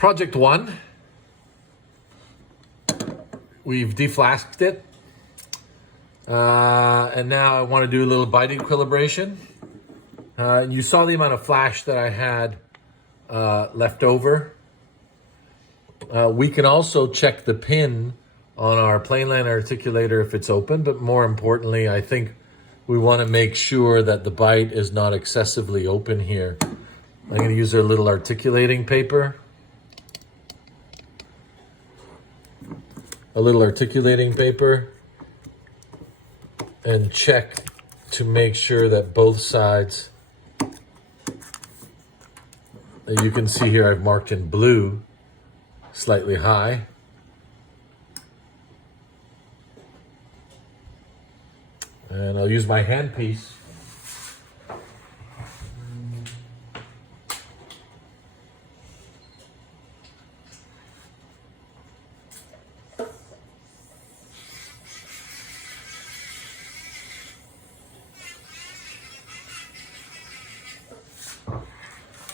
project one, we've deflasked it. And now I want to do a little bite equilibration. You saw the amount of flash that I had left over. We can also check the pin on our plainline articulator if it's open, but more importantly, I think we want to make sure that the bite is not excessively open here. I'm going to use a little articulating paper. And check to make sure that both sides, you can see here I've marked in blue, slightly high. And I'll use my handpiece.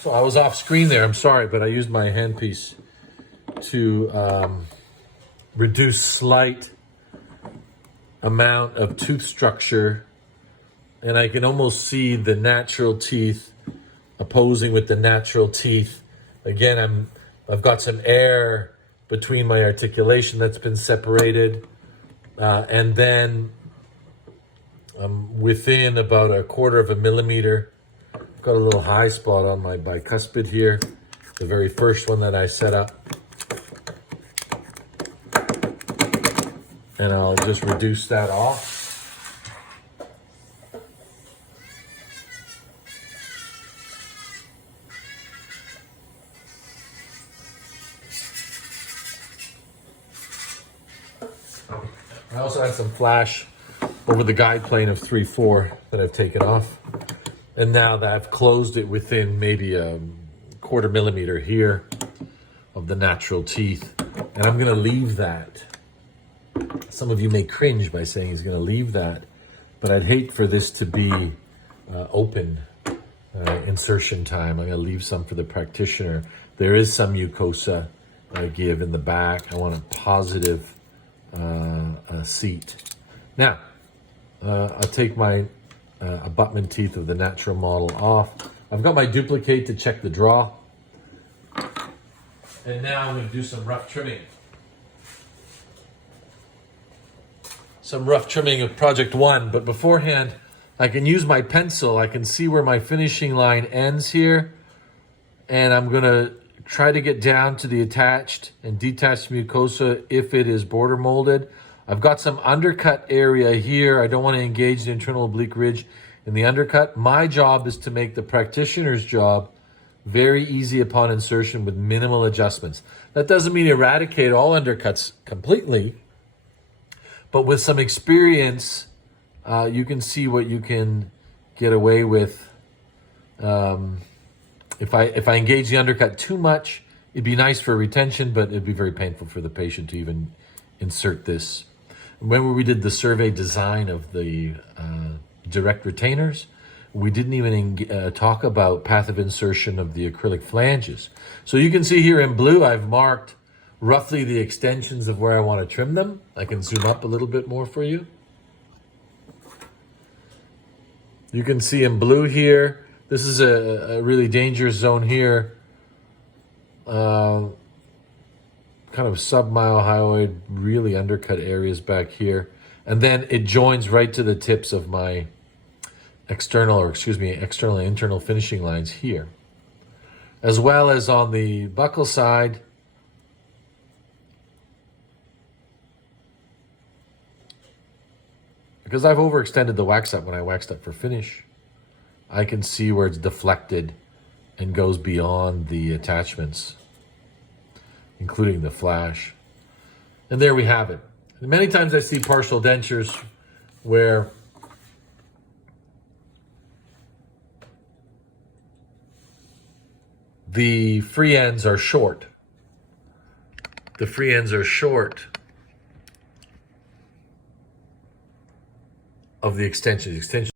So I was off screen there, I'm sorry, but I used my handpiece to reduce slight amount of tooth structure, and I can almost see the natural teeth opposing with the natural teeth. Again, I've got some air between my articulation that's been separated, and then I'm within about 1/4 of a millimeter. Got a little high spot on my bicuspid here, the very first one that I set up. And I'll just reduce that off. I also had some flash over the guide plane of 3/4 that I've taken off. And now that I've closed it within maybe 1/4 millimeter here of the natural teeth. And I'm gonna leave that. Some of you may cringe by saying he's gonna leave that, but I'd hate for this to be open insertion time. I'm gonna leave some for the practitioner. There is some mucosa I give in the back. I want a positive seat. Now, I'll take my abutment teeth of the natural model off. I've got my duplicate to check the draw. And now I'm going to do some rough trimming. Some rough trimming of project one, but beforehand, I can use my pencil. I can see where my finishing line ends here. And I'm going to try to get down to the attached and detached mucosa if it is border molded. I've got some undercut area here. I don't want to engage the internal oblique ridge in the undercut. My job is to make the practitioner's job very easy upon insertion with minimal adjustments. That doesn't mean eradicate all undercuts completely, but with some experience, you can see what you can get away with. If I engage the undercut too much, it'd be nice for retention, but it'd be very painful for the patient to even insert this. When we did the survey design of the direct retainers, we didn't even talk about path of insertion of the acrylic flanges. So you can see here in blue, I've marked roughly the extensions of where I want to trim them. I can zoom up a little bit more for you. You can see in blue here, this is a really dangerous zone here. Kind of submyohyoid, really undercut areas back here. And then it joins right to the tips of my external and internal finishing lines here. As well as on the buccal side, because I've overextended the wax up when I waxed up for finish, I can see where it's deflected and goes beyond the attachments, including the flash. And there we have it. And many times I see partial dentures where the free ends are short. The free ends are short of the extensions.